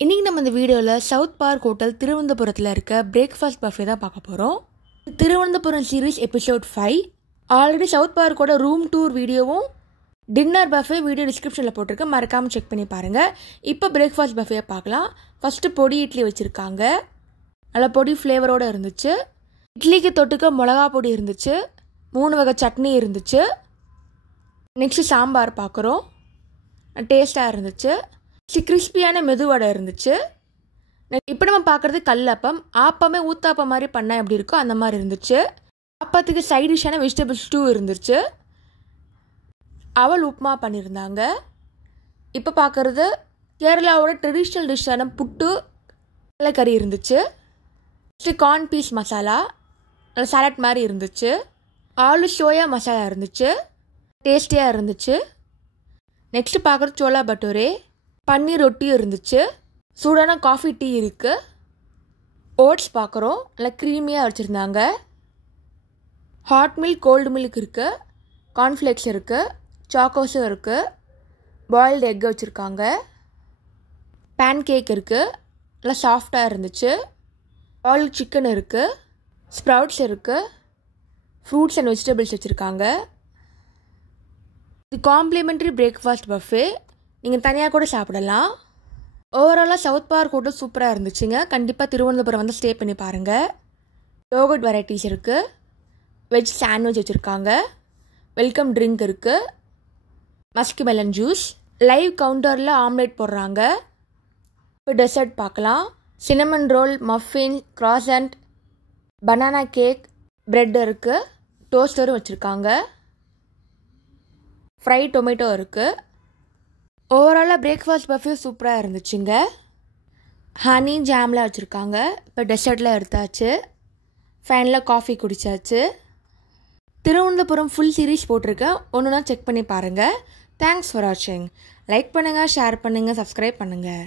இன்றைக்கி நம்ம இந்த வீடியோவில் சவுத் பார்க் ஹோட்டல் திருவனந்தபுரத்தில் இருக்க பிரேக்ஃபாஸ்ட் பஃபே தான் பார்க்க போகிறோம். Thiruvananthapuram series episode 5. Already South பார்க்கோட ரூம் டூர் வீடியோவும் டின்னர் பஃபே வீடியோ டிஸ்கிரிப்ஷனில் போட்டிருக்கேன், மறக்காமல் செக் பண்ணி பாருங்கள். இப்போ பிரேக்ஃபாஸ்ட் பஃபே பார்க்கலாம். ஃபஸ்ட்டு பொடி இட்லி வச்சுருக்காங்க, நல்லா பொடி ஃப்ளேவரோடு இருந்துச்சு. இட்லிக்கு தொட்டுக்க மிளகா பொடி இருந்துச்சு, 3 வகை சட்னி இருந்துச்சு. நெக்ஸ்ட்டு சாம்பார் பார்க்குறோம், டேஸ்ட்டாக இருந்துச்சு. கிறிஸ்பியான மெதுவடை இருந்துச்சு. இப்போ நம்ம பார்க்குறது கல்லப்பம். ஆப்பமே ஊத்தாப்பம் மாதிரி பண்ணால் எப்படி இருக்கோ அந்த மாதிரி இருந்துச்சு. அப்பத்துக்கு சைட் டிஷ்ஷான வெஜிடபிள் ஸ்டூ இருந்துச்சு. அவல் உப்புமா பண்ணியிருந்தாங்க. இப்போ பார்க்குறது கேரளாவோட ட்ரெடிஷ்னல் டிஷ்ஷான புட்டு கறி இருந்துச்சு. Next corn peas masala, salad மாதிரி இருந்துச்சு. ஆலு சோயா மசாலா இருந்துச்சு, டேஸ்டியாக இருந்துச்சு. நெக்ஸ்ட்டு பார்க்குறது சோலா பட்டூரே, பன்னீர் ரொட்டியும் இருந்துச்சு. சூடான காஃபி டீ இருக்குது. ஓட்ஸ் பார்க்குறோம், நல்லா க்ரீமியாக வச்சுருந்தாங்க. ஹாட் மில்க் கோல்டு மில்க் இருக்குது, கார்ன்ஃப்ளேக்ஸ் இருக்குது, சாக்கோஸும் இருக்குது. பாயில்டு எக் வச்சுருக்காங்க. பேன் கேக் இருக்குது, நல்லா சாஃப்டாக இருந்துச்சு. ஆயில் சிக்கன் இருக்குது, ஸ்ப்ரவுட்ஸ் இருக்குது, ஃப்ரூட்ஸ் அண்ட் வெஜிடபிள்ஸ் வச்சுருக்காங்க. இது காம்ப்ளிமெண்ட்ரி பிரேக்ஃபாஸ்ட் பஃபே, நீங்கள் தனியாக கூட சாப்பிடலாம். ஓவராலாக சவுத் பார்க் ஹோட்டல் சூப்பராக இருந்துச்சுங்க. கண்டிப்பாக திருவனந்தபுரம் வந்து ஸ்டே பண்ணி பாருங்கள். யோகர்ட் வெரைட்டிஸ் இருக்குது, வெஜ் சாண்ட்விச் வச்சுருக்காங்க, வெல்கம் ட்ரிங்க் இருக்குது, மஸ்க் மெலன் ஜூஸ், லைவ் கவுண்டரில் ஆம்லேட் போடுறாங்க. இப்போ டெசர்ட் பார்க்கலாம். Cinnamon roll, muffin, croissant, banana cake, bread இருக்குது, டோஸ்டரும் வச்சுருக்காங்க, ஃப்ரை டொமேட்டோ இருக்குது. ஓவராலாக பிரேக்ஃபாஸ்ட் பஃபே சூப்பராக இருந்துச்சுங்க. ஹனி ஜாம்லாம் வச்சுருக்காங்க. இப்போ டெசர்ட்லாம் எடுத்தாச்சு, ஃபேனில் காஃபி குடித்தாச்சு. திருவனந்தபுரம் ஃபுல் சீரீஸ் போட்டிருக்கேன், ஒன்றுனா செக் பண்ணி பாருங்கள். தேங்க்ஸ் ஃபார் வாட்சிங். லைக் பண்ணுங்கள், ஷேர் பண்ணுங்கள், சப்ஸ்கிரைப் பண்ணுங்கள்.